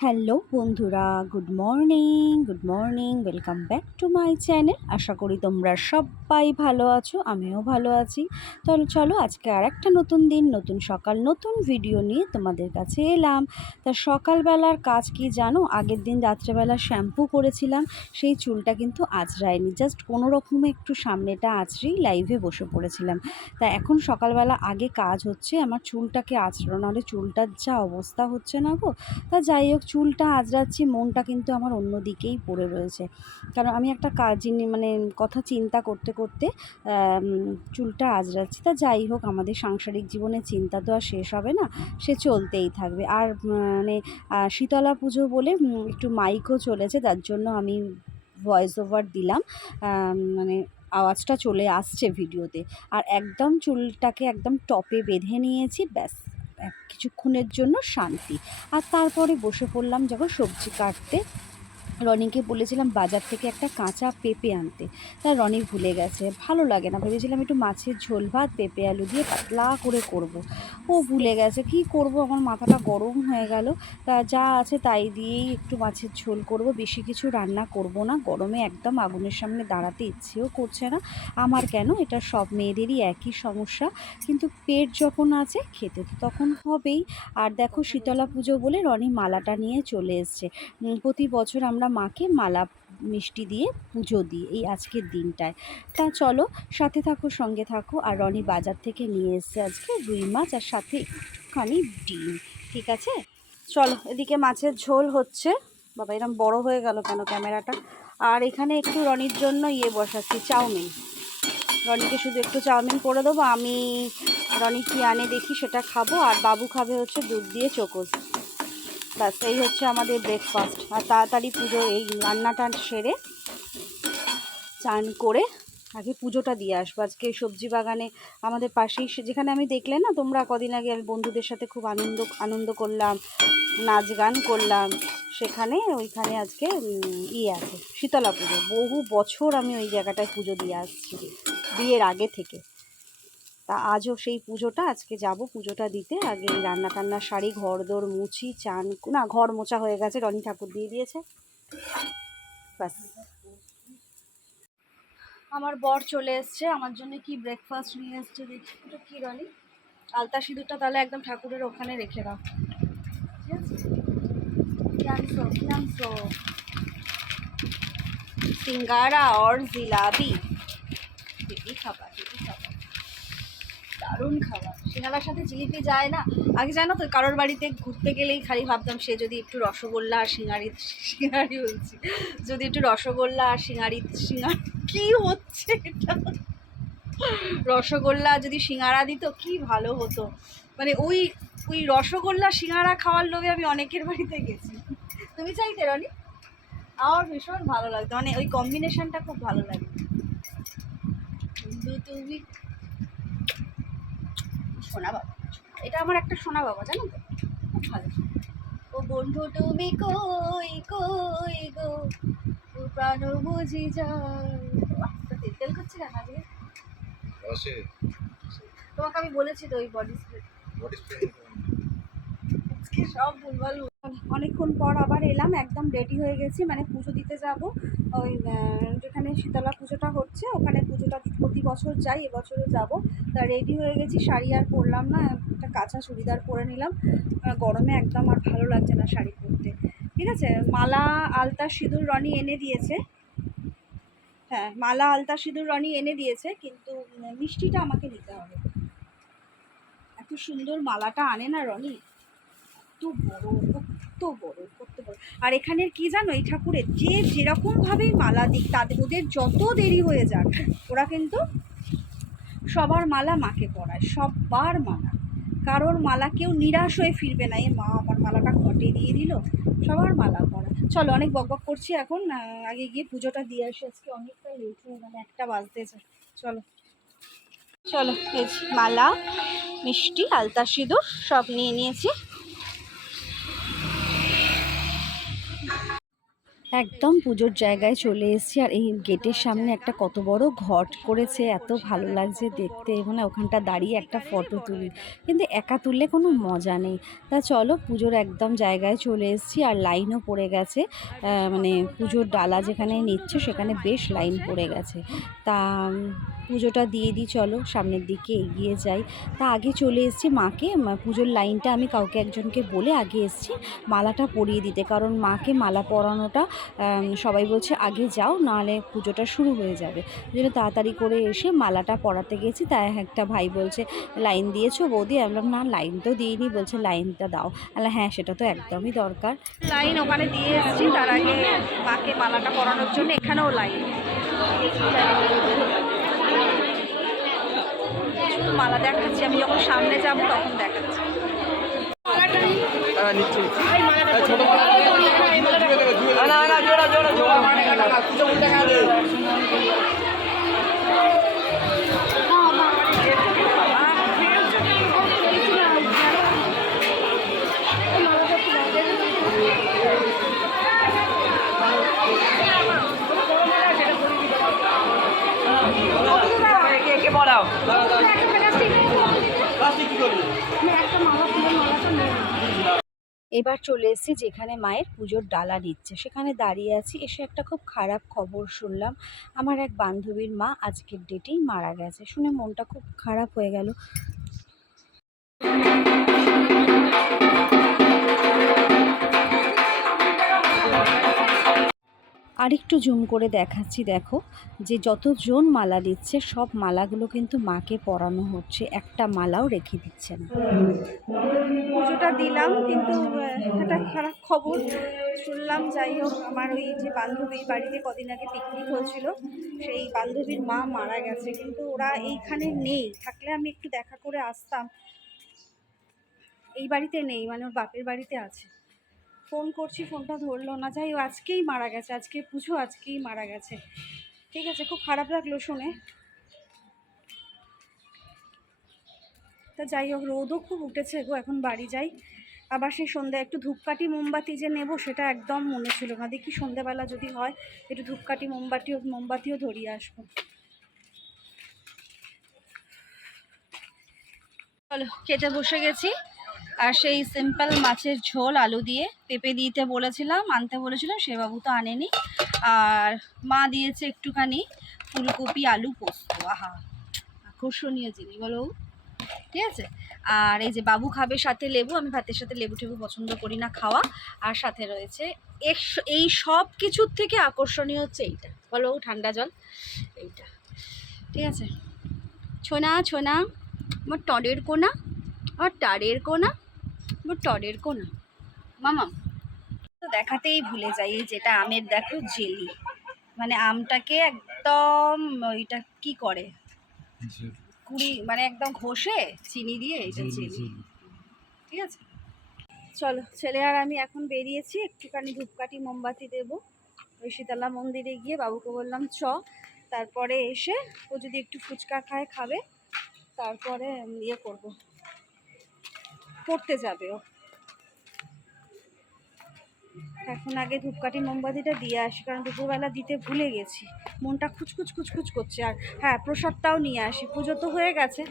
Hello বন্ধুরা, good morning good morning, welcome back to my channel. আশা করি তোমরা সবাই ভালো আছো, আমিও ভালো আছি। তাহলে চলো আজকে আর একটা নতুন দিন, নতুন সকাল, নতুন ভিডিও নিয়ে তোমাদের কাছে এলাম। তা সকালবেলার কাজ কি জানো? আগের দিন রাত্রেবেলা শ্যাম্পু করেছিলাম, সেই চুলটা কিন্তু আঁচড়ায়নি। জাস্ট কোনো রকমে একটু সামনেটা আঁচড়েই লাইভে বসে পড়েছিলাম। তা এখন সকালবেলা আগে কাজ হচ্ছে, আমার চুলটাকে আঁচড়ানো, নাহলে চুলটার যা অবস্থা হচ্ছে না গো। তা যাই হোক চুলটা আঁচড়াচ্ছি, মনটা কিন্তু আমার অন্য দিকেই পড়ে রয়েছে। কারণ আমি একটা কাজ মানে কথা চিন্তা করতে করতে চুলটা আঁচড়াচ্ছি। তা যাই হোক, আমাদের সাংসারিক জীবনে চিন্তা তো আর শেষ হবে না, সে চলতেই থাকবে। আর মানে শীতলা পুজো বলে একটু মাইকও চলেছে, তার জন্য আমি ভয়েস ওভার দিলাম মানে আওয়াজটা চলে আসছে ভিডিওতে আর একদম চুলটাকে একদম টপে বেঁধে নিয়েছি, ব্যাস। কিছুক্ষণের জন্য শান্তি। আর তারপরে বসে পড়লাম যখন সবজি কাটতে। রনিকে বলেছিলাম বাজার থেকে একটা কাঁচা পেঁপে আনতে। তা রনি ভুলে গেছে। ভালো লাগে না। ভেবেছিলাম একটু মাছের ঝোল, ভাত, পেঁপে, আলু দিয়ে পাতলা করে করব। ও ভুলে গেছে। কি করব? আমার মাথাটা গরম হয়ে গেল। তা যা আছে তাই দিয়েই একটু মাছের ঝোল করব। বেশি কিছু রান্না করব না। গরমে একদম আগুনের সামনে দাঁড়াতে ইচ্ছেও করছে না। আমার কেন? এটা সব মেয়েদেরই একই সমস্যা। কিন্তু পেট যখন আছে, খেতে তো তখন হবেই। আর দেখো শীতলা পুজো বলে রনি মালাটা নিয়ে চলে এসছে। প্রতি বছর আমরা আমরা মাকে মালা, মিষ্টি দিয়ে পুজো দিই এই আজকের দিনটায়। তা চলো, সাথে থাকো, সঙ্গে থাকো আর রনি বাজার থেকে নিয়ে এসছে আজকে রুই মাছ আর সাথে একটুখানি ডিম, ঠিক আছে? চলো, এদিকে মাছের ঝোল হচ্ছে। বাবা, এরম বড় হয়ে গেল কেন ক্যামেরাটা? আর এখানে একটু রনির জন্য ইয়ে বসাচ্ছি, চাউমিন। রনিকে শুধু একটু চাউমিন করে দেবো, আমি রনি কি আনে দেখি, সেটা খাব। আর বাবু খাবে হচ্ছে দুধ দিয়ে চোকোস ব্যাস, এই হচ্ছে আমাদের ব্রেকফাস্ট আর তাড়াতাড়ি পুজো, এই রান্নাটা সেরে চান করে আগে পুজোটা দিয়ে আসব। আজকে সবজি বাগানে আমাদের পাশেই যেখানে আমি দেখলে না, তোমরা কদিন আগে আমি বন্ধুদের সাথে খুব আনন্দ আনন্দ করলাম, নাচ গান করলাম। সেখানে ওইখানে আজকে ইয়ে আছে, শীতলা পুজো। বহু বছর আমি ওই জায়গাটায় পুজো দিয়ে আসছি, বিয়ের আগে থেকে। তা আজও সেই পুজোটা, আজকে যাব পুজোটা দিতে। আগে রান্না টান্না শাড়ি ঘর দোর মুছি, চান না, ঘর মোছা হয়ে গেছে, রনি ঠাকুর দিয়ে দিয়েছে। ব্যাস। আমার বর চলে এসছে, আমার জন্য কি ব্রেকফাস্ট নিয়ে এসছে দেখি। ওটা কী রনি? আলতা সিঁদুরটা তাহলে একদম ঠাকুরের ওখানে রেখে দাও। ঠিক আছে? সিঙ্গারা খাবার দিদি খাবার। দারুণ খাবার। সিঙ্গালার সাথে জিলিপি যায় না? আগে যায় না তো, কারোর বাড়িতে ঘুরতে গেলেই খালি ভাবতাম সে যদি একটু রসগোল্লা আর সিঙ্গারি সিঙ্গারি বলছি, যদি একটু রসগোল্লা আর সিঙ্গারি সিঙ্গারি কী হচ্ছে এটা? রসগোল্লা যদি সিঙ্গারা দিত, কি ভালো হতো। মানে ওই ওই রসগোল্লা সিঙ্গারা খাওয়ার লোভে আমি অনেকের বাড়িতে গেছি। তুমি চাইতে রনি? আমার ভীষণ ভালো লাগতো। মানে ওই কম্বিনেশনটা খুব ভালো লাগে। তুমি সোনা বাবা। এটা আমার একটা সোনা বাবা জানো তো? খুব ভালো। ও বন্ধু তুমি কই কই গো? প্রাণ বুঝি তেল তেল করছে কেন আজকে? তোমাকে আমি বলেছি তো ওই বডি স্প্রে বডি স্প্রে সব ভুলভাল অনেকক্ষণ পর আবার এলাম একদম রেডি হয়ে গেছি মানে পুজো দিতে যাব। ওই যেখানে শীতলা পুজোটা হচ্ছে, ওখানে পুজোটা প্রতি বছর যাই এবছরও যাব। তা রেডি হয়ে গেছি, শাড়ি আর পরলাম না, একটা কাঁচা চুড়িদার পরে নিলাম। গরমে একদম আর ভালো লাগছে না শাড়ি পরতে। ঠিক আছে? মালা, আলতা, সিঁদুর রনি এনে দিয়েছে। হ্যাঁ মালা, আলতা, সিঁদুর রনি এনে দিয়েছে, কিন্তু মিষ্টিটা আমাকে নিতে হবে। এত সুন্দর মালাটা আনে না রনি? এত বড়, কত বড়। বড় আর এখানের কি জানো, এই ঠাকুরের যে যেরকমভাবেই মালা দিক তাদের ওদের যত দেরি হয়ে যাক, ওরা কিন্তু সবার মালা মাকে পরায়, সববার মালা। কারোর মালা কেউ নিরাশ হয়ে ফিরবে না, এ মা, আমার মালাটা ঘটে দিয়ে দিল, সবার মালা পরা। চলো, অনেক বক বক করছি এখন আগে গিয়ে পুজোটা দিয়ে আসি, আজকে অনেকটা লেট হয়ে গেল, একটা বাজতেছে। চলো। চলো মালা, মিষ্টি, আলতা, সিঁদুর সব নিয়ে নিয়েছি। একদম পুজোর জায়গায় চলে এসেছি আর এই গেটের সামনে একটা কত বড় ঘট করেছে, এত ভালো লাগছে দেখতে। মানে ওখানটা দাঁড়িয়ে একটা ফটো তুলি। কিন্তু একা তুললে কোনো মজা নেই। তা চলো পুজোর একদম জায়গায় চলে এসেছি আর লাইনও পড়ে গেছে। মানে পুজোর ডালা যেখানে নিচ্ছে সেখানে বেশ লাইন পড়ে গেছে। তা পুজোটা দিয়ে দিই চলো, সামনের দিকে এগিয়ে যাই। তা আগে চলে এসেছি মাকে। পুজোর লাইনটা আমি কাউকে একজনকে বলে আগে এসছি মালাটা পরিয়ে দিতে। কারণ মাকে মালা পরানোটা সবাই বলছে আগে যাও নাহলে পুজোটা শুরু হয়ে যাবে। জন্য তাড়াতাড়ি করে এসে মালাটা পরাতে গেছি। তাই একটা ভাই বলছে লাইন দিয়েছ বৌদি? আমি বললাম না লাইন তো দিইনি। বলছে লাইনটা দাও। আলা হ্যাঁ সেটা তো একদমই দরকার। লাইন ওখানে দিয়ে এসেছি তার আগে মাকে মালাটা পরানোর জন্য এখানেও লাইন। শুধু মালা দেখাচ্ছি আমি যখন সামনে যাব তখন দেখাচ্ছি। হ্যাঁ, ছোট মালা দিয়ে দিলে জুড়ে দেবে, জুড়ে দেবে। না, না, জোড়া, জোড়া, জোড়া। এবার চলে এসেছি যেখানে মায়ের পুজোর ডালা নিচ্ছে। সেখানে দাঁড়িয়ে আছি, এসে একটা খুব খারাপ খবর শুনলাম। আমার এক বান্ধবীর মা আজকের ডেটেই মারা গেছে। শুনে মনটা খুব খারাপ হয়ে গেল। আরেকটু জুম করে দেখাচ্ছি, দেখো, যে যতজন মালা দিচ্ছে, সব মালাগুলো কিন্তু মাকে পরানো হচ্ছে। একটা মালাও রেখে দিচ্ছে না। পুজোটা দিলাম, কিন্তু একটা খারাপ খবর শুনলাম। যাই হোক, আমার ওই যে বান্ধবীর বাড়িতে কদিন আগে পিকনিক হয়েছিল, সেই বান্ধবীর মা মারা গেছে। কিন্তু ওরা এইখানে নেই, থাকলে আমি একটু দেখা করে আসতাম। এই বাড়িতে নেই মানে ওর বাপের বাড়িতে আছে। ফোন করছি, ফোনটা ধরলো না। যাই হোক, আজকেই মারা গেছে, আজকে পুজো, আজকেই মারা গেছে। ঠিক আছে, খুব খারাপ লাগল শুনে। তা যাই হোক, রোদও খুব উঠেছে গো, এখন বাড়ি যাই। আবার সেই সন্ধ্যা একটু ধূপকাঠি মোমবাতি যে নেব, সেটা একদম মনে ছিল না। দেখি সন্ধ্যেবেলা যদি হয়, একটু ধূপকাঠি মোমবাতিও মোমবাতিও ধরিয়ে আসব। চলো, খেতে বসে গেছি। আর সেই সিম্পল মাছের ঝোল আলু দিয়ে পেঁপে দিতে বলেছিলাম, আনতে বলেছিলাম, সে বাবু তো আনেনি। আর মা দিয়েছে একটুখানি ফুলকপি আলু পোস্ত। আহা, আকর্ষণীয় জিনিস, বলো ঠিক আছে? আর এই যে বাবু খাবে সাথে লেবু, আমি ভাতের সাথে লেবু টেবু পছন্দ করি না খাওয়া। আর সাথে রয়েছে এই সব কিছুর থেকে আকর্ষণীয় হচ্ছে এইটা। বলো ঠান্ডা জল, এইটা। ঠিক আছে? ছোনা ছোনা আমার টডের কোনা আর টারের কোনা আমার টডের কোনা মামা তো দেখাতেই ভুলে যাই এই যেটা আমের দেখো জেলি। মানে আমটাকে একদম ওইটা কি করে? কুড়ি মানে একদম ঘষে চিনি দিয়ে এটা জেলি ঠিক আছে? চলো ছেলে আর আমি এখন বেরিয়েছি একটুখানি ধূপকাঠি মোমবাতি দেব। ওই শীতলা মন্দিরে গিয়ে বাবুকে বললাম চ। তারপরে এসে ও যদি একটু ফুচকা খায় খাবে। তারপরে ইয়ে করব। পড়তে যাবে ও। এখন আগে ধূপকাঠি মোমবাতিটা দিয়ে আসি, কারণ দুপুরবেলা দিতে ভুলে গেছি। মনটা খুচখুচ খুচখুচ করছে। আর হ্যাঁ প্রসাদটাও নিয়ে আসি। পুজো তো হয়ে গেছে।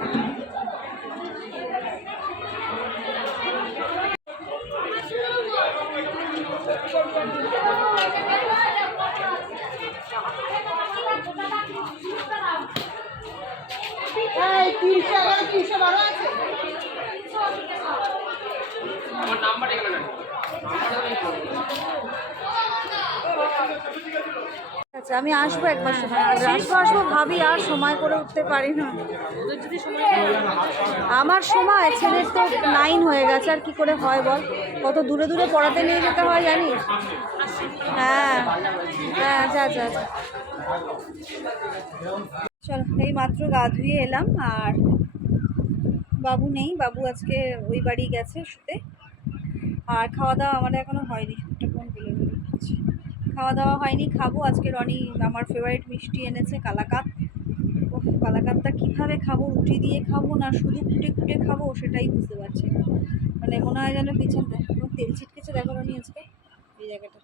Yeah. যাচ্ছে আমি আসব একবার সময় আসব আসব ভাবি আর সময় করে উঠতে পারি না। আমার সময় ছেলের তো নাইন হয়ে গেছে আর কি করে হয় বল? কত দূরে দূরে পড়াতে নিয়ে যেতে হয় জানিস? হ্যাঁ হ্যাঁ আচ্ছা আচ্ছা যা। চল এই মাত্র গা ধুয়ে এলাম আর বাবু নেই বাবু আজকে ওই বাড়ি গেছে শুতে। আর খাওয়া দাওয়া আমাদের এখনও হয়নি একটা কোন বিলে বিলে খাচ্ছে। খাওয়া দাওয়া হয়নি খাব। আজকে রনি আমার ফেভারিট মিষ্টি এনেছে কালাকাত। ও কালাকাতটা কীভাবে খাব? রুটি দিয়ে খাব না শুধু কুটে কুটে খাব? সেটাই বুঝতে পারছি মানে মনে হয় যেন পিছন তেল ছিটকেছে দেখো রনি আজকে। এই জায়গাটা।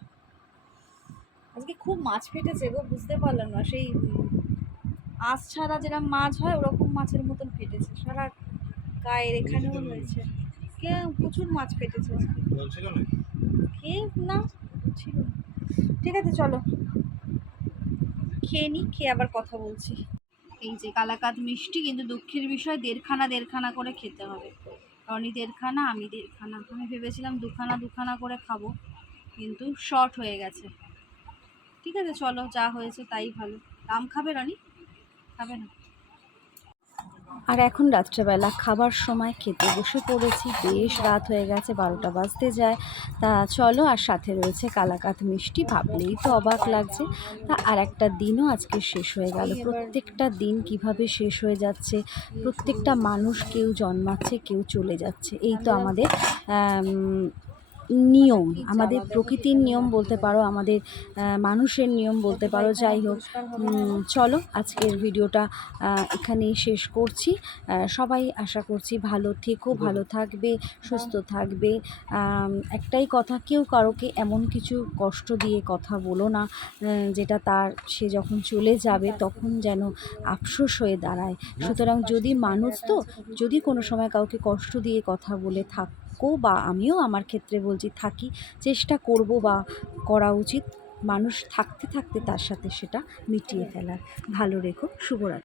আজকে খুব মাছ ফেটেছে গো বুঝতে পারলাম না। সেই আঁশ ছাড়া যেরকম মাছ হয় ওরকম মাছের মতন ফেটেছে। সারা গায়ের এখানেও রয়েছে। কে প্রচুর মাছ ফেটেছে আজকে। খেয়ে না ছিল না। ঠিক আছে, চলো। খেয়ে নিই খেয়ে আবার কথা বলছি। এই যে কালাকাত মিষ্টি কিন্তু দুঃখের বিষয়, দেড়খানা দেড়খানা করে খেতে হবে। রনি দেড়খানা, আমি দেড়খানা। আমি ভেবেছিলাম দুখানা দুখানা করে খাব, কিন্তু শর্ট হয়ে গেছে। ঠিক আছে, চলো, যা হয়েছে তাই ভালো। আম খাবে রনি? খাবে না? আর এখন রাত্রেবেলা খাবার সময় খেতে বসে পড়েছি। বেশ রাত হয়ে গেছে বারোটা বাজতে যায়। তা চলো আর সাথে রয়েছে কালাকাত মিষ্টি ভাবলেই তো অবাক লাগছে। তা আর একটা দিনও আজকে শেষ হয়ে গেল। প্রত্যেকটা দিন কীভাবে শেষ হয়ে যাচ্ছে? প্রত্যেকটা মানুষ কেউ জন্মাচ্ছে কেউ চলে যাচ্ছে। এই তো আমাদের আম, নিয়ম, আমাদের প্রকৃতির নিয়ম বলতে পারো, আমাদের মানুষের নিয়ম বলতে পারো, যাই হোক। চলো, আজকের ভিডিওটা এখানেই শেষ করছি। সবাই আশা করছি ভালো থেকো, ভালো থাকবে, সুস্থ থাকবে। একটাই কথা, কেউ কারোকে এমন কিছু কষ্ট দিয়ে কথা বলো না যেটা তার, সে যখন চলে যাবে, তখন যেন আফসোস হয়ে দাঁড়ায়। সুতরাং যদি মানুষ তো, যদি কোনো সময় কাউকে কষ্ট দিয়ে কথা বলে থাকো বা আমিও আমার ক্ষেত্রে বলছি থাকি, চেষ্টা করব বা করা উচিত। মানুষ থাকতে থাকতে তার সাথে সেটা মিটিয়ে ফেলার। ভালো রেখো, শুভরাত্রি।